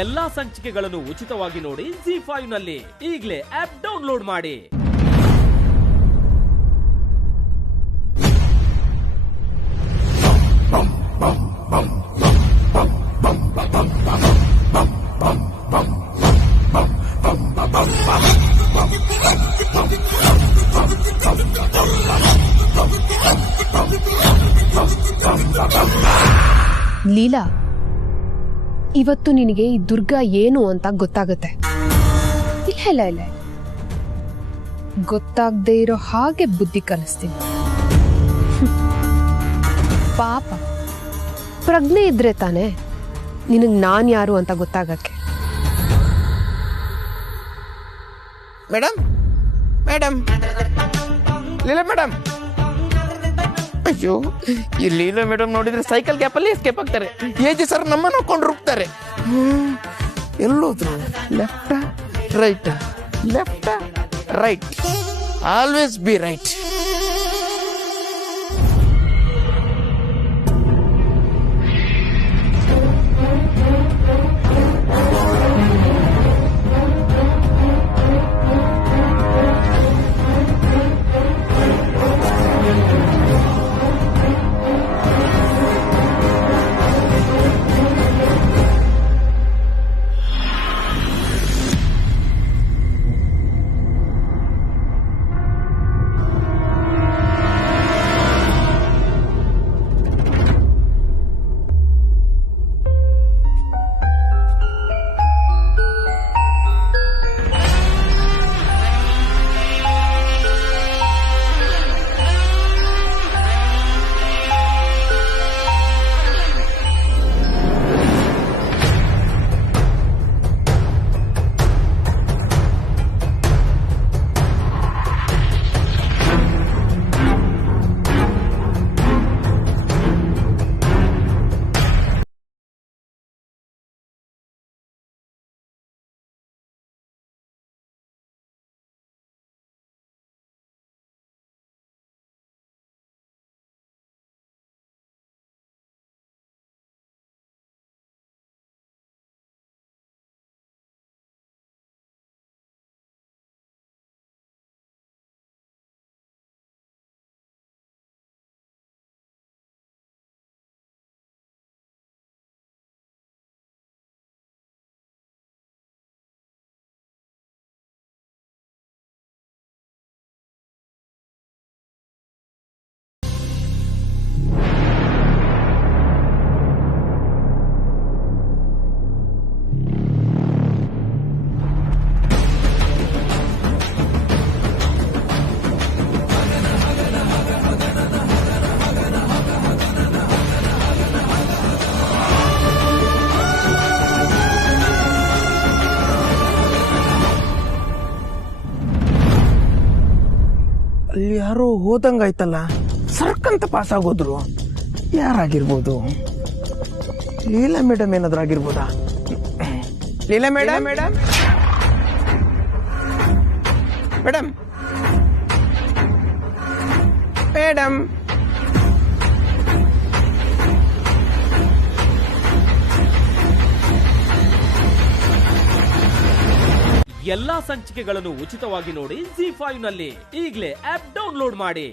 ಎಲ್ಲಾ ಸಂಚಿಕೆಗಳನ್ನು ಉಚಿತವಾಗಿ ನೋಡಿ ZEE5 ನಲ್ಲಿ. ಈಗಲೇ ಆಪ್ ಡೌನ್ಲೋಡ್ ಮಾಡಿ. ಲೀಲಾ, ಇವತ್ತು ನಿನಗೆ ಈ ದುರ್ಗಾ ಏನು ಅಂತ ಗೊತ್ತಾಗುತ್ತೆ. ಇಲ್ಲ ಗೊತ್ತಾಗದೆ ಇರೋ ಹಾಗೆ ಬುದ್ಧಿ ಕಲಿಸ್ತೀನಿ. ಪಾಪ ಪ್ರಜ್ಞೆ ಇದ್ರೆ ತಾನೆ ನಿನಗ್ ನಾನ್ ಯಾರು ಅಂತ ಗೊತ್ತಾಗಕ್ಕೆ. ಮೇಡಮ್ ಮೇಡಮ್ ಲೀಲಾ ಮೇಡಮ್, ಅಯ್ಯೋ ಈ ಲೀಲಾ ಮೇಡಮ್ ನೋಡಿದ್ರೆ ಸೈಕಲ್ ಗ್ಯಾಪ್ ಅಲ್ಲಿ ಎಸ್ಕೇಪ್ ಆಗ್ತಾರೆ. ಏಜ್ ಸರ್ ನಮ್ಮನ್ನು ಕೊಂಡು ರುಬ್ತಾರೆ. ಎಲ್ಲೋದ್ರು? Left right, left right, always be right. ಅಲ್ಲಿ ಯಾರೋ ಹೋದಂಗಾಯ್ತಲ್ಲ, ಸರ್ಕಂತ ಪಾಸ್ ಆಗೋದ್ರು. ಯಾರಾಗಿರ್ಬೋದು? ಲೀಲಾ ಮೇಡಮ್ ಏನಾದ್ರು ಆಗಿರ್ಬೋದಾ? Leela madam madam madam madam ಎಲ್ಲಾ ಸಂಚಿಕೆಗಳನ್ನು ಉಚಿತವಾಗಿ ನೋಡಿ ZEE5 ನಲ್ಲಿ. ಈಗಲೇ ಆಪ್ ಡೌನ್ಲೋಡ್ ಮಾಡಿ.